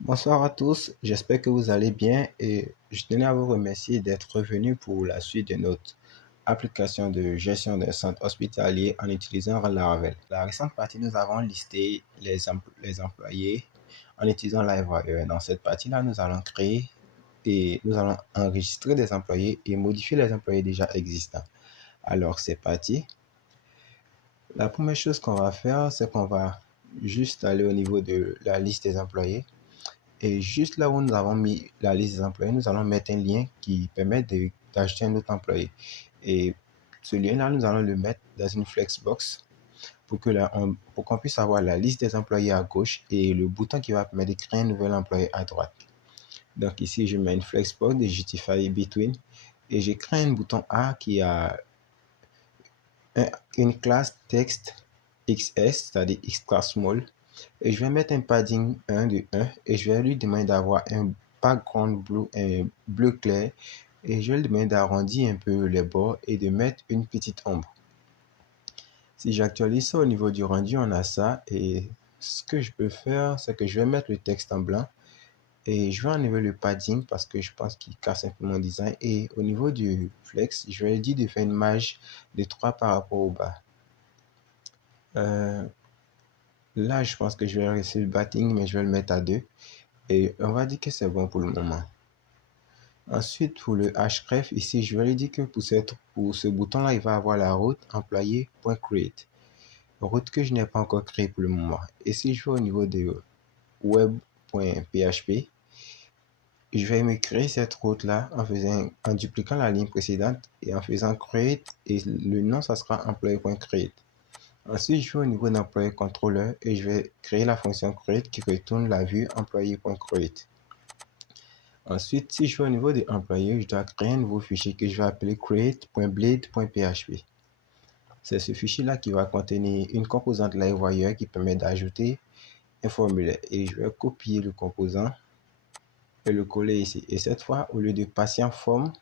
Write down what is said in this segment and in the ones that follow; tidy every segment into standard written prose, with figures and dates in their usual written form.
Bonsoir à tous, j'espère que vous allez bien et je tenais à vous remercier d'être revenu pour la suite de notre application de gestion d'un centre hospitalier en utilisant Laravel. La récente partie, nous avons listé les employés en utilisant LiveWire. Dans cette partie-là, nous allons créer et nous allons enregistrer des employés et modifier les employés déjà existants. Alors, c'est parti. La première chose qu'on va faire, c'est qu'on va juste aller au niveau de la liste des employés. Et juste là où nous avons mis la liste des employés, nous allons mettre un lien qui permet d'ajouter un autre employé. Et ce lien-là, nous allons le mettre dans une flexbox pour qu'on puisse avoir la liste des employés à gauche et le bouton qui va permettre de créer un nouvel employé à droite. Donc ici, je mets une flexbox de Justify Between et je crée un bouton A qui a une classe texte XS, c'est-à-dire extra small. Et je vais mettre un padding 1 de 1 et je vais lui demander d'avoir un background bleu clair et je vais lui demander d'arrondir un peu les bords et de mettre une petite ombre. Si j'actualise ça au niveau du rendu, on a ça et ce que je peux faire, c'est que je vais mettre le texte en blanc et je vais enlever le padding parce que je pense qu'il casse un peu mon design et au niveau du flex, je vais lui dire de faire une marge de 3 par rapport au bas. Là, je pense que je vais laisser le batting, mais je vais le mettre à 2. Et on va dire que c'est bon pour le moment. Ensuite, pour le href, ici, je vais lui dire que pour ce bouton-là, il va avoir la route employé.create. Route que je n'ai pas encore créée pour le moment. Et si je vais au niveau de web.php, je vais me créer cette route-là en dupliquant la ligne précédente et en faisant create. Et le nom, ça sera employé.create. Ensuite, je vais au niveau d'employé contrôleur et je vais créer la fonction create qui retourne la vue employé.create. Ensuite, si je vais au niveau des employés, je dois créer un nouveau fichier que je vais appeler create.blade.php. C'est ce fichier-là qui va contenir une composante LiveWire qui permet d'ajouter un formulaire. Et je vais copier le composant et le coller ici. Et cette fois, au lieu de patient form,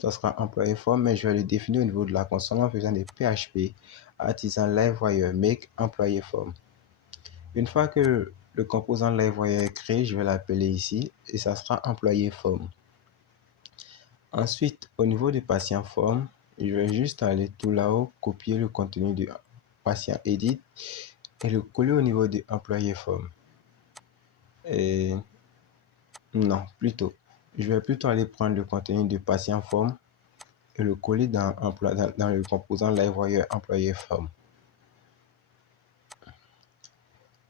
ça sera employé form, mais je vais le définir au niveau de la console en faisant des PHP, artisan LiveWire make employé form. Une fois que le composant LiveWire est créé, je vais l'appeler ici et ça sera employé form. Ensuite, au niveau du patient form, je vais juste aller tout là-haut, copier le contenu du patient edit et le coller au niveau du employé form. Et non, plutôt, je vais plutôt aller prendre le contenu du patient form et le coller dans le composant LiveWire employé form.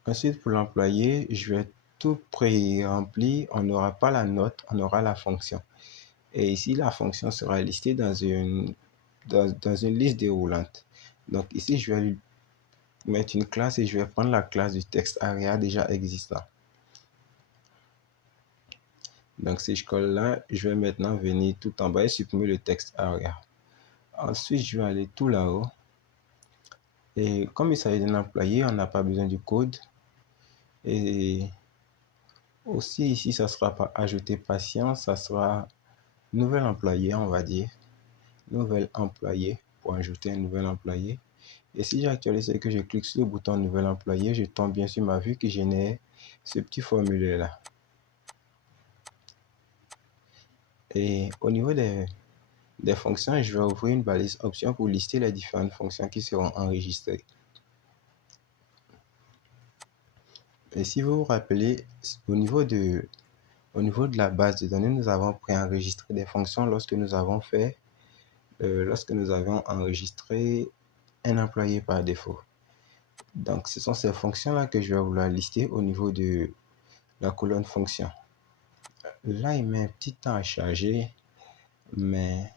Ensuite, pour l'employé, je vais tout pré-remplir. On n'aura pas la note, on aura la fonction. Et ici, la fonction sera listée dans une liste déroulante. Donc ici, je vais lui mettre une classe et je vais prendre la classe du texte area déjà existant. Donc si je colle là, je vais maintenant venir tout en bas et supprimer le texte area. Ensuite, je vais aller tout là-haut. Et comme il s'agit d'un employé, on n'a pas besoin du code. Et aussi ici, ça sera pas ajouter patient, ça sera nouvel employé, on va dire. Nouvel employé pour ajouter un nouvel employé. Et si j'actualise et que je clique sur le bouton nouvel employé, je tombe bien sur ma vue qui génère ce petit formulaire là. Et au niveau des fonctions, je vais ouvrir une balise option pour lister les différentes fonctions qui seront enregistrées. Et si vous vous rappelez, au niveau de la base de données, nous avons préenregistré des fonctions lorsque nous avons enregistré un employé par défaut. Donc, ce sont ces fonctions-là que je vais vouloir lister au niveau de la colonne fonction. Là, il met un petit temps à charger, mais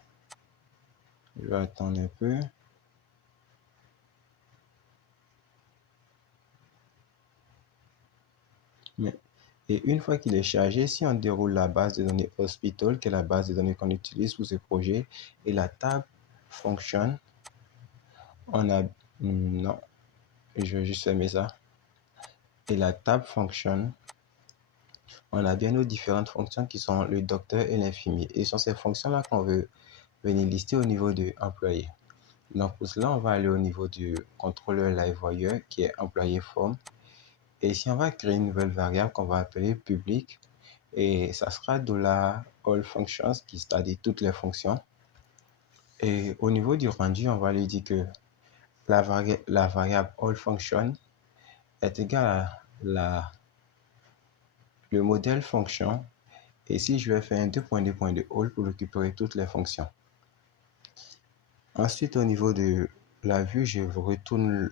je vais attendre un peu. Et une fois qu'il est chargé, si on déroule la base de données Hospital, qui est la base de données qu'on utilise pour ce projet, et la table Function, on a... Non, je vais juste fermer ça. Et la table Function, on a bien nos différentes fonctions qui sont le docteur et l'infirmier. Et ce sont ces fonctions-là qu'on veut venir lister au niveau de employé. Donc pour cela, on va aller au niveau du contrôleur LiveWire qui est employé form. Et ici, on va créer une nouvelle variable qu'on va appeler public. Et ça sera $all functions, qui c'est-à-dire toutes les fonctions. Et au niveau du rendu, on va lui dire que la variable all function est égale à le modèle fonction. Et ici, je vais faire un 2.2.2 all pour récupérer toutes les fonctions. Ensuite, au niveau de la vue, je retourne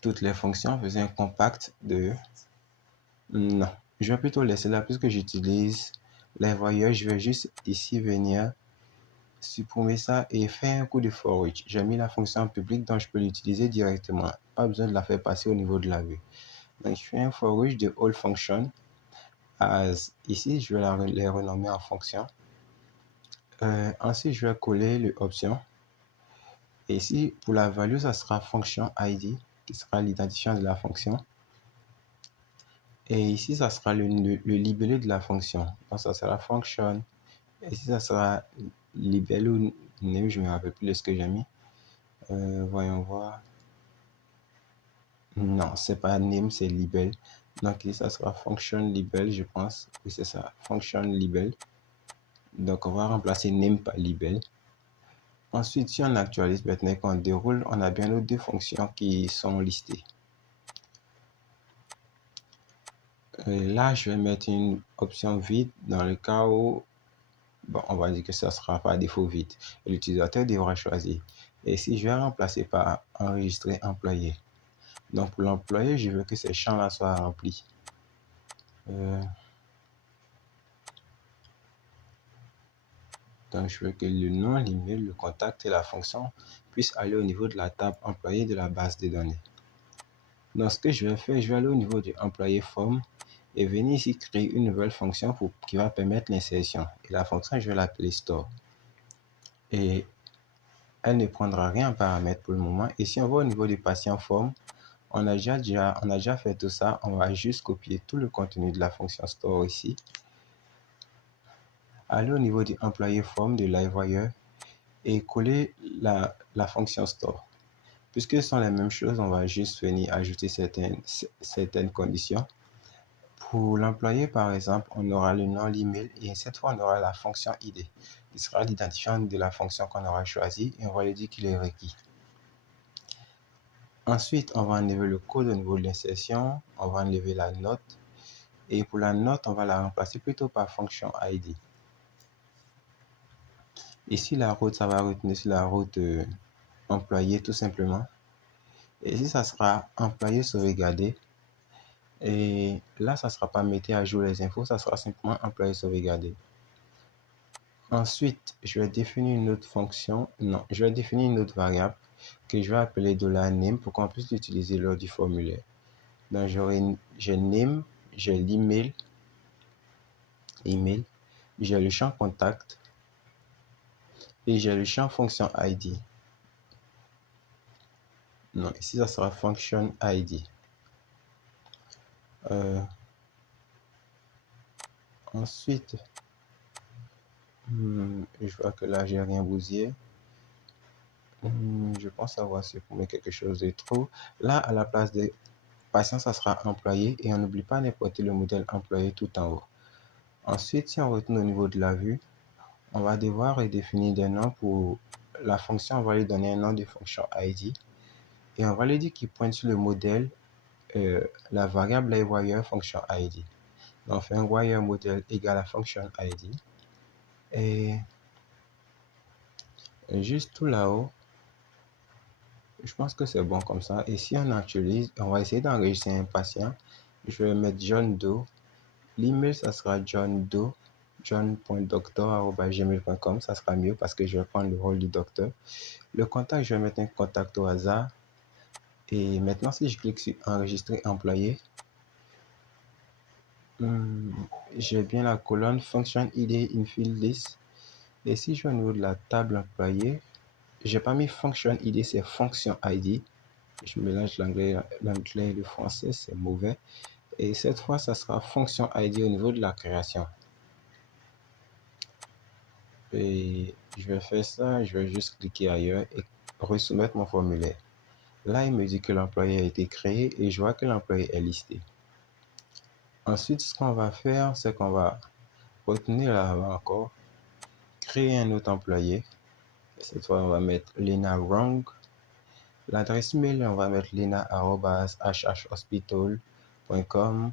toutes les fonctions en faisant un compact de... Non, je vais plutôt laisser là puisque j'utilise les voyeurs. Je vais juste ici venir supprimer ça et faire un coup de for each. J'ai mis la fonction publique donc je peux l'utiliser directement. Pas besoin de la faire passer au niveau de la vue. Donc je fais un for each de all function as. Ici, je vais les renommer en fonction. Ensuite, je vais coller l'option. Et ici, pour la value, ça sera function ID, qui sera l'identifiant de la fonction. Et ici, ça sera le libellé de la fonction. Donc, ça sera function. Et ici, ça sera libellé ou name, je ne me rappelle plus de ce que j'ai mis. Voyons voir. Non, c'est pas name, c'est libel. Donc, ici, ça sera function libel, je pense. Oui, c'est ça, function libel. Donc, on va remplacer name par libel. Ensuite, si on actualise maintenant qu'on déroule, on a bien nos deux fonctions qui sont listées. Là, je vais mettre une option vide dans le cas où, bon, on va dire que ça sera par défaut vide. L'utilisateur devra choisir. Et si je vais remplacer par enregistrer employé. Donc, pour l'employé, je veux que ces champs-là soient remplis. Donc, je veux que le nom, l'email, le contact et la fonction puissent aller au niveau de la table employé de la base de données. Donc, ce que je vais faire, je vais aller au niveau du employé form et venir ici créer une nouvelle fonction qui va permettre l'insertion. Et la fonction, je vais l'appeler store. Et elle ne prendra rien en paramètre pour le moment. Et si on va au niveau du patient form, on a déjà fait tout ça. On va juste copier tout le contenu de la fonction store ici. Aller au niveau du employé form de LiveWire et coller la fonction store. Puisque ce sont les mêmes choses, on va juste venir ajouter certaines conditions. Pour l'employé, par exemple, on aura le nom, l'email et cette fois, on aura la fonction ID qui sera l'identifiant de la fonction qu'on aura choisie et on va lui dire qu'il est requis. Ensuite, on va enlever le code au niveau de l'insertion, on va enlever la note et pour la note, on va la remplacer plutôt par fonction ID. Ici, la route, ça va retenir sur la route employé tout simplement. Et ici, ça sera employé sauvegardé. Et là, ça ne sera pas mettre à jour les infos, ça sera simplement employé sauvegardé. Ensuite, je vais définir une autre fonction. Non, je vais définir une autre variable que je vais appeler $name pour qu'on puisse l'utiliser lors du formulaire. Donc, j'ai name, j'ai l'email, j'ai le champ contact et j'ai le champ fonction ID. Non, ici, ça sera function ID. Ensuite, je vois que là, j'ai rien bousillé. Je pense avoir supprimé quelque chose de trop. Là, à la place de patient, ça sera employé et on n'oublie pas d'importer le modèle employé tout en haut. Ensuite, si on retourne au niveau de la vue, on va devoir redéfinir des noms pour la fonction. On va lui donner un nom de fonction ID et on va lui dire qu'il pointe sur le modèle, la variable wire fonction ID. Donc, on fait un wire modèle égale à fonction ID et juste tout là-haut. Je pense que c'est bon comme ça. Et si on actualise, on va essayer d'enregistrer un patient. Je vais mettre John Doe. L'email, ça sera John Doe, john.doctor@gmail.com. Ça sera mieux parce que je vais prendre le rôle du docteur. Le contact, je vais mettre un contact au hasard. Et maintenant, si je clique sur enregistrer employé, j'ai bien la colonne function ID in field list. Et si je vais au niveau de la table employé, j'ai pas mis function ID, c'est fonction ID. Je mélange l'anglais et le français, c'est mauvais. Et cette fois, ça sera fonction ID au niveau de la création. Et je vais faire ça, je vais juste cliquer ailleurs et resoumettre mon formulaire. Là, il me dit que l'employé a été créé et je vois que l'employé est listé. Ensuite, ce qu'on va faire, c'est qu'on va retenir là encore, créer un autre employé. Cette fois, on va mettre Lena Wrong. L'adresse mail, on va mettre lena@hhhospital.com.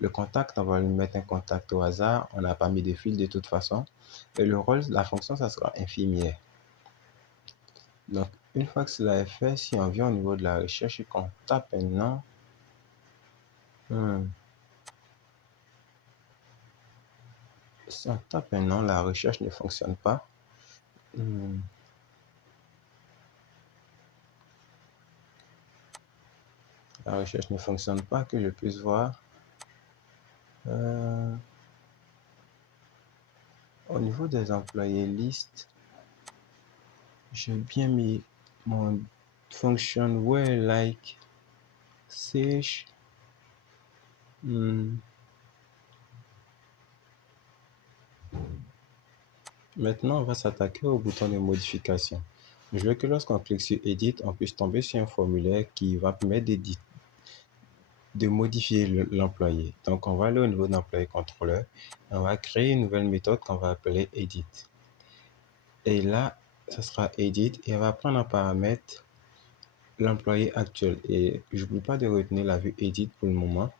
Le contact, on va lui mettre un contact au hasard. On n'a pas mis de fil de toute façon. Et le rôle, la fonction, ça sera infirmière. Donc, une fois que cela est fait, si on vient au niveau de la recherche et qu'on tape un nom, si on tape un nom, la recherche ne fonctionne pas. La recherche ne fonctionne pas, que je puisse voir. Au niveau des employés liste, j'ai bien mis mon function where like search. Maintenant, on va s'attaquer au bouton de modification. Je veux que lorsqu'on clique sur Edit, on puisse tomber sur un formulaire qui va permettre de modifier l'employé. Donc, on va aller au niveau de l'employé contrôleur. On va créer une nouvelle méthode qu'on va appeler Edit. Et là, ça sera Edit et on va prendre en paramètre l'employé actuel. Et je n'oublie pas de retenir la vue Edit pour le moment.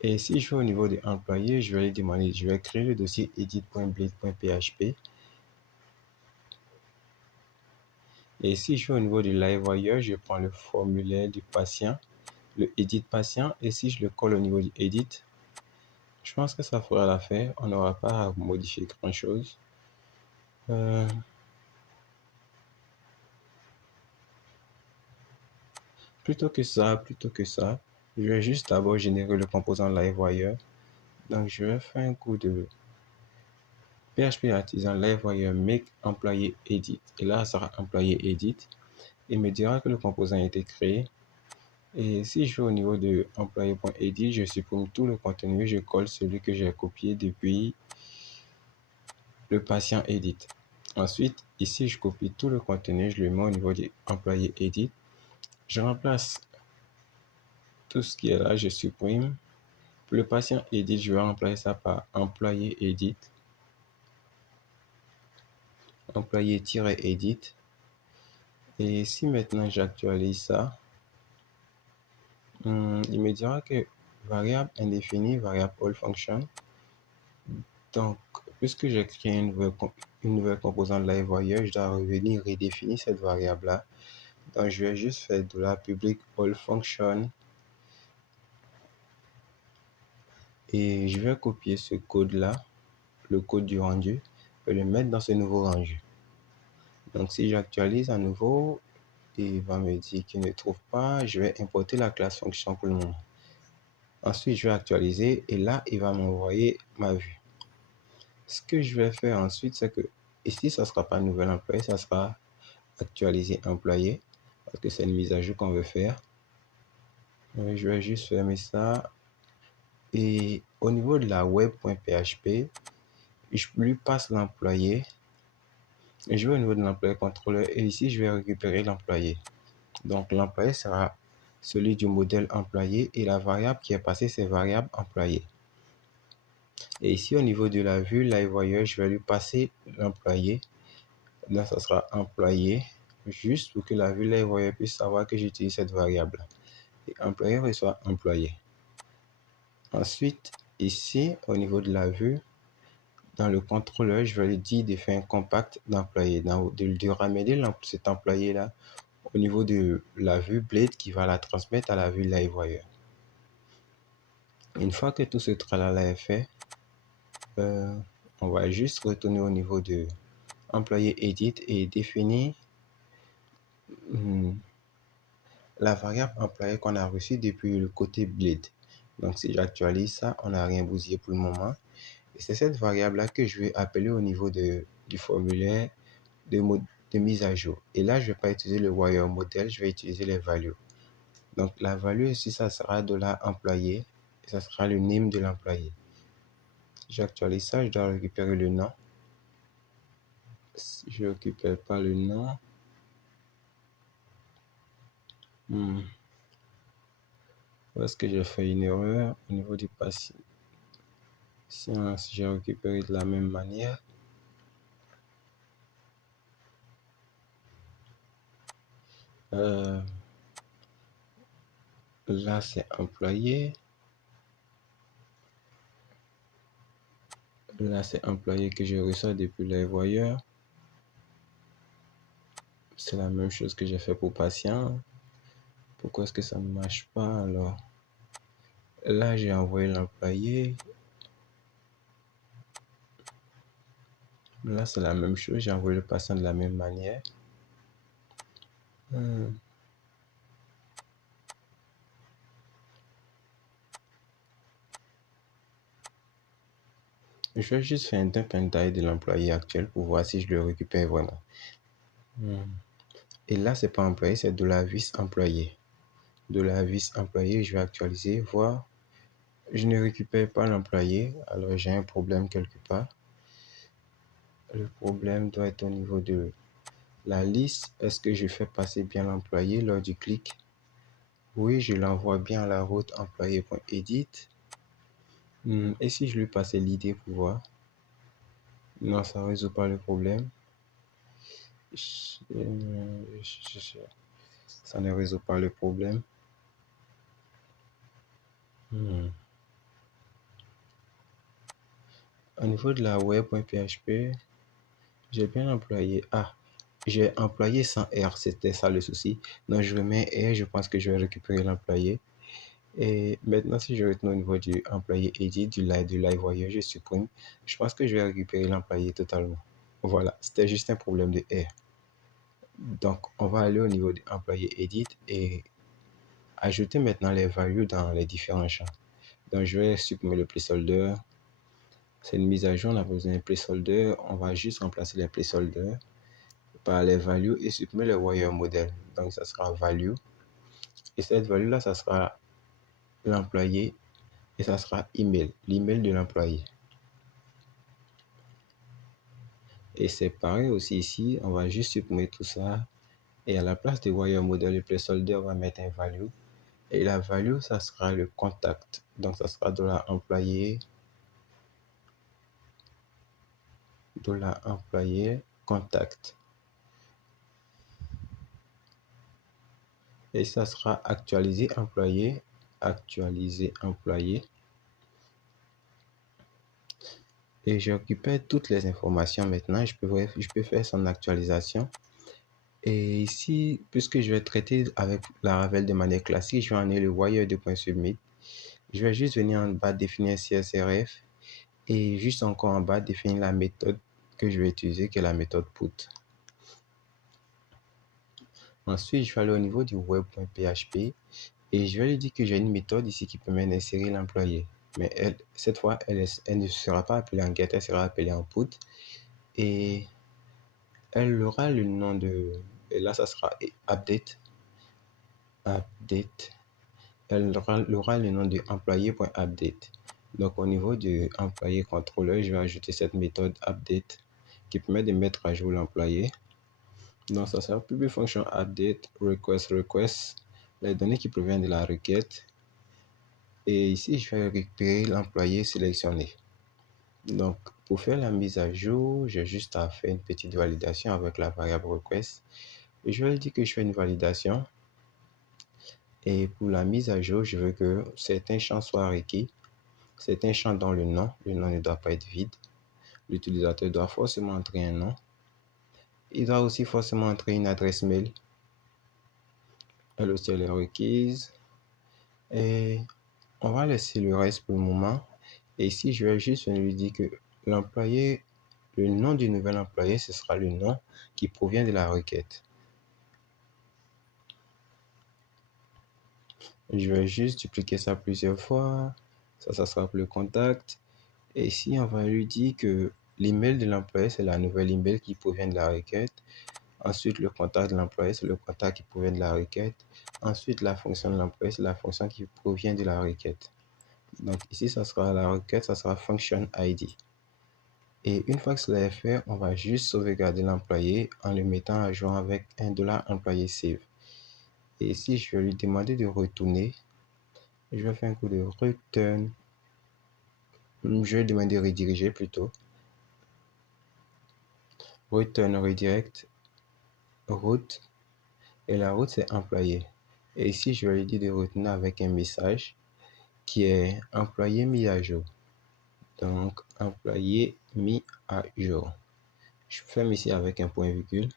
Et si je vais au niveau de employé, je vais lui demander, je vais créer le dossier edit.blade.php. Et si je vais au niveau du LiveWire, je prends le formulaire du patient, le edit patient. Et si je le colle au niveau du edit, je pense que ça fera l'affaire. On n'aura pas à modifier grand chose. Plutôt que ça, je vais juste d'abord générer le composant LiveWire. Donc, je vais faire un coup de PHP artisan LiveWire make employé edit. Et là, ça sera employé edit. Il me dira que le composant a été créé. Et si je vais au niveau de employé.edit, je supprime tout le contenu, je colle celui que j'ai copié depuis le patient edit. Ensuite, ici, je copie tout le contenu, je le mets au niveau de employé edit. Je remplace tout ce qui est là, je supprime. Pour le patient edit, je vais remplacer ça par employé edit. Employé-edit. Et si maintenant j'actualise ça, il me dira que variable indéfinie, variable all function. Donc, puisque j'ai créé une nouvelle composante LiveWire, je dois revenir redéfinir cette variable-là. Donc, je vais juste faire de la public all function. Et je vais copier ce code-là, le code du rendu, et le mettre dans ce nouveau rendu. Donc, si j'actualise à nouveau, il va me dire qu'il ne trouve pas. Je vais importer la classe fonction pour le moment. Ensuite, je vais actualiser et là, il va m'envoyer ma vue. Ce que je vais faire ensuite, c'est que ici, ça ne sera pas nouvel employé, ça sera actualiser employé parce que c'est une mise à jour qu'on veut faire. Je vais juste fermer ça. Et au niveau de la web.php, je lui passe l'employé. Et je vais au niveau de l'employé contrôleur et ici, je vais récupérer l'employé. Donc, l'employé sera celui du modèle employé et la variable qui est passée, c'est variable employé. Et ici, au niveau de la vue LiveWire, je vais lui passer l'employé. Donc, ça sera employé, juste pour que la vue LiveWire puisse savoir que j'utilise cette variable. Et employé reçoit employé. Ensuite, ici, au niveau de la vue, dans le contrôleur, je vais lui dire de faire un compact d'employé, de ramener cet employé-là au niveau de la vue Blade qui va la transmettre à la vue LiveWire. Une fois que tout ce tralala est fait, on va juste retourner au niveau de employé edit et définir la variable employé qu'on a reçue depuis le côté Blade. Donc, si j'actualise ça, on n'a rien bousillé pour le moment. Et c'est cette variable-là que je vais appeler au niveau du formulaire de mise à jour. Et là, je ne vais pas utiliser le wire model, je vais utiliser les values. Donc, la value ici, ça sera $employé et ça sera le name de l'employé. J'actualise ça, je dois récupérer le nom. Si je ne récupère pas le nom, est-ce que j'ai fait une erreur au niveau du patient? Si j'ai récupéré de la même manière, là c'est employé. Là c'est employé que je reçois depuis les voyeurs. C'est la même chose que j'ai fait pour patient. Pourquoi est-ce que ça ne marche pas alors? Là j'ai envoyé l'employé. Là c'est la même chose, j'ai envoyé le patient de la même manière. Je vais juste faire un dump and die de l'employé actuel pour voir si je le récupère vraiment. Et là, c'est pas employé, c'est de la vis employé. De la vis employé, je vais actualiser, voir. Je ne récupère pas l'employé, alors j'ai un problème quelque part. Le problème doit être au niveau de la liste. Est-ce que je fais passer bien l'employé lors du clic? Oui, je l'envoie bien à la route employé.edit. Et si je lui passais l'idée pour voir? Non, ça ne résout pas le problème. Ça ne résout pas le problème. Au niveau de la web.php, j'ai bien employé. J'ai employé sans R, c'était ça le souci. Donc je remets R, je pense que je vais récupérer l'employé. Et maintenant, si je retourne au niveau du employé edit, du live voyeur, je supprime. Je pense que je vais récupérer l'employé totalement. Voilà, c'était juste un problème de R. Donc, on va aller au niveau du employé edit et ajouter maintenant les values dans les différents champs. Donc, je vais supprimer le placeholder. C'est une mise à jour, on a besoin d'un placeholder. On va juste remplacer les placeholders par les values et supprimer le wire model. Donc, ça sera value. Et cette value-là, ça sera l'employé et ça sera email, l'email de l'employé. Et c'est pareil aussi ici, on va juste supprimer tout ça. Et à la place de wire model et placeholder, on va mettre un value. Et la value, ça sera le contact. Donc, ça sera $employé, $employé, contact. Et ça sera actualiser employé, actualiser employé. Et je récupère toutes les informations maintenant. Je peux faire son actualisation. Et ici, puisque je vais traiter avec Laravel de manière classique, je vais en aller le wire de .submit. Je vais juste venir en bas définir CSRF et juste encore en bas définir la méthode que je vais utiliser, qui est la méthode put. Ensuite, je vais aller au niveau du web.php et je vais lui dire que j'ai une méthode ici qui permet d'insérer l'employé. Mais cette fois, elle ne sera pas appelée en get, elle sera appelée en put. Et elle aura le nom de... Et là, ça sera update. Update. Elle aura le nom de employé.update. Donc, au niveau du employé contrôleur, je vais ajouter cette méthode update qui permet de mettre à jour l'employé. Donc, ça sera public function update request, les données qui proviennent de la requête. Et ici, je vais récupérer l'employé sélectionné. Donc, pour faire la mise à jour, j'ai juste à faire une petite validation avec la variable request. Et je vais lui dire que je fais une validation. Et pour la mise à jour, je veux que certains champs soient requis. Certains champs dans le nom ne doit pas être vide. L'utilisateur doit forcément entrer un nom. Il doit aussi forcément entrer une adresse mail. Elle aussi, elle est requise. Et on va laisser le reste pour le moment. Et ici, je vais juste lui dire que l'employé, le nom du nouvel employé, ce sera le nom qui provient de la requête. Je vais juste dupliquer ça plusieurs fois. Ça sera pour le contact. Et ici, on va lui dire que l'email de l'employé, c'est la nouvelle email qui provient de la requête. Ensuite, le contact de l'employé, c'est le contact qui provient de la requête. Ensuite, la fonction de l'employé, c'est la fonction qui provient de la requête. Donc ici, ça sera la requête, ça sera function ID. Et une fois que cela est fait, on va juste sauvegarder l'employé en le mettant à jour avec un $employé save. Et ici, je vais lui demander de retourner. Je vais faire un coup de return. Je vais demander de rediriger plutôt. Return redirect. Route. Et la route, c'est employé. Et ici, je vais lui dire de retourner avec un message qui est employé mis à jour. Donc, employé mis à jour. Je ferme ici avec un point virgule.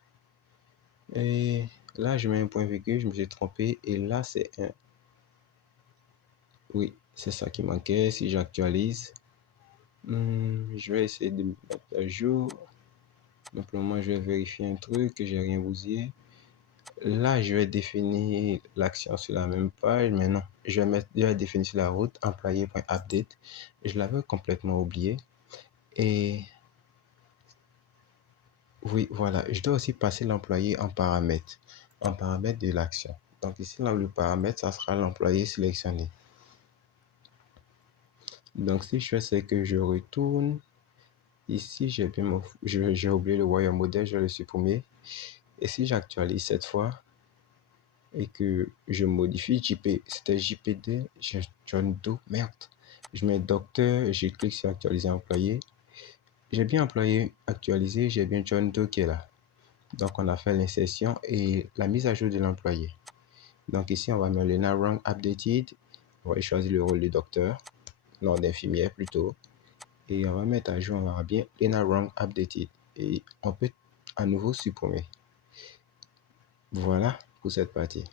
Et là, je mets un point virgule, je me suis trompé. Et là, c'est un. Oui, c'est ça qui manquait. Si j'actualise, je vais essayer de me mettre à jour. Simplement, je vais vérifier un truc que j'ai rien bousillé. Là, je vais définir l'action sur la même page, mais non, je vais définir sur la route employé.update. Je l'avais complètement oublié. Et oui, voilà, je dois aussi passer l'employé en paramètre de l'action. Donc ici, là, le paramètre, ça sera l'employé sélectionné. Donc si je fais, c'est que je retourne. Ici, j'ai oublié le wire model, je vais le supprimer. Et si j'actualise cette fois et que je modifie JP, c'était JPD, John Doe, merde. Je mets docteur, je clique sur actualiser employé. J'ai bien employé actualisé, j'ai bien John Doe qui est là. Donc on a fait l'insertion et la mise à jour de l'employé. Donc ici, on va mettre le now wrong updated. On va choisir le rôle de docteur, non d'infirmière plutôt. Et on va mettre à jour, on verra bien Lena Wrong Updated. Et on peut à nouveau supprimer. Voilà pour cette partie.